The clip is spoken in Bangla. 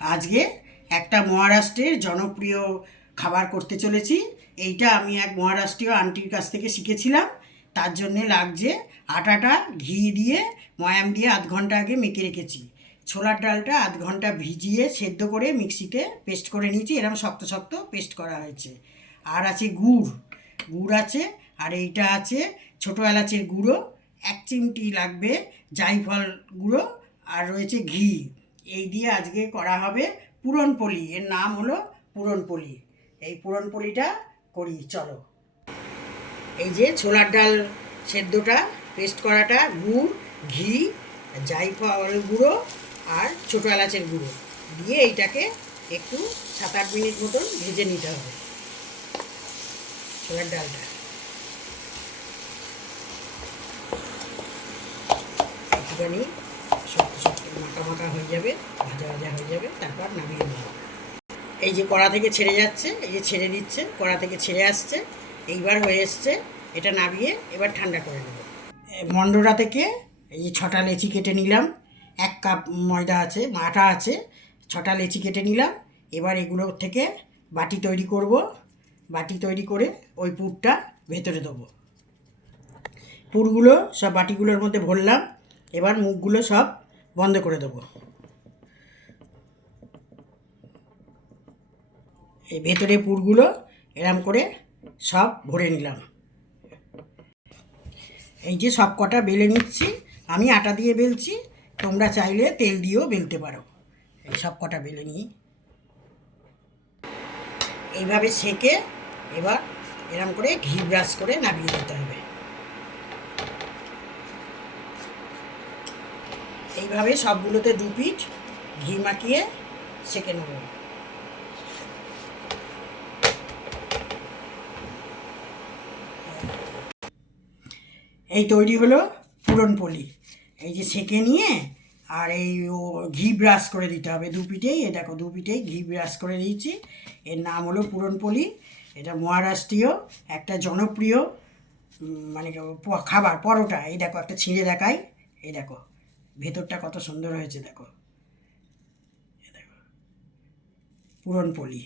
আজকে একটা মহারাষ্ট্রের জনপ্রিয় খাবার করতে চলেছি। এইটা আমি এক মহারাষ্ট্রীয় আন্টির কাছ থেকে শিখেছিলাম। তার জন্যে লাগছে আটাটা ঘি দিয়ে ময়াম দিয়ে আধ ঘণ্টা আগে মেখে রেখেছি। ছোলার ডালটা আধ ঘণ্টা ভিজিয়ে সেদ্ধ করে মিক্সিতে পেস্ট করে নিয়েছি। এরকম শক্ত শক্ত পেস্ট করা হয়েছে। আর আছে গুড়। গুড় আছে। আর এইটা আছে ছোটো এলাচের গুঁড়ো। এক চিমটি লাগবে জাইফল গুঁড়ো। আর রয়েছে ঘি। এই দিয়ে আজকে করা হবে পুরনপলি এর নাম হলো পুরনপলি এই পুরনপলিটা করি, চলো। এই যে ছোলার ডাল সেদ্ধটা, পেস্ট করাটা, গুড়, ঘি জাইফল গুঁড়ো আর ছোটো এলাচের গুঁড়ো দিয়ে এইটাকে একটু সাত আট মিনিট মতন ভেজে নিতে হবে। ছোলার ডালটা। একটুখানি শক্ত মাখা মাখা হয়ে যাবে, ভাজা ভাজা হয়ে যাবে, তারপর নামিয়ে নেব। এই যে কড়া থেকে ছেড়ে যাচ্ছে, এই যে ছেড়ে দিচ্ছে, কড়া থেকে ছেড়ে আসছে, এইবার হয়ে এসছে, এটা নামিয়ে এবার ঠান্ডা করে নেব। মন্ডরা থেকে এই যে ছটা লেচি কেটে নিলাম, এক কাপ ময়দা আছে, আটা আছে, ছটা লেচি কেটে নিলাম, এবার এগুলো থেকে বাটি তৈরি করব, বাটি তৈরি করে ওই পুরটা ভেতরে দেবো। পুরগুলো সব বাটিগুলোর মধ্যে ভরলাম, এবার মুখগুলো সব বন্ধ করে দেবো। এই ভেতরে পুরগুলো এরম করে সব ভরে নিলাম। এই যে সব কটা বেলে নিচ্ছি, আমি আটা দিয়ে বেলছি, তোমরা চাইলে তেল দিয়েও বেলতে পারো। এই সব কটা বেলে নিই এইভাবে সেকে এবার এরম করে ঘি ব্রাশ করে নামিয়ে দিতে হবে। এইভাবে সবগুলোতে দু পিঠ ঘি মাখিয়ে সেকে নেব। এই তৈরি হলো পুরনপলি এই যে সেকে নিয়ে আর এই ও ঘি ব্রাশ করে দিতে হবে দু পিঠেই। এ দেখো দু পিঠেই ঘি ব্রাশ করে দিয়েছি। এর নাম হলো পুরনপলি এটা মহারাষ্ট্রীয়, একটা জনপ্রিয় মানে খাবার, পরোটা। এই দেখো, একটা ছিঁড়ে দেখাই। এই দেখো। ভেতরটা কত সুন্দর হয়েছে দেখো। দেখো পুরনপলি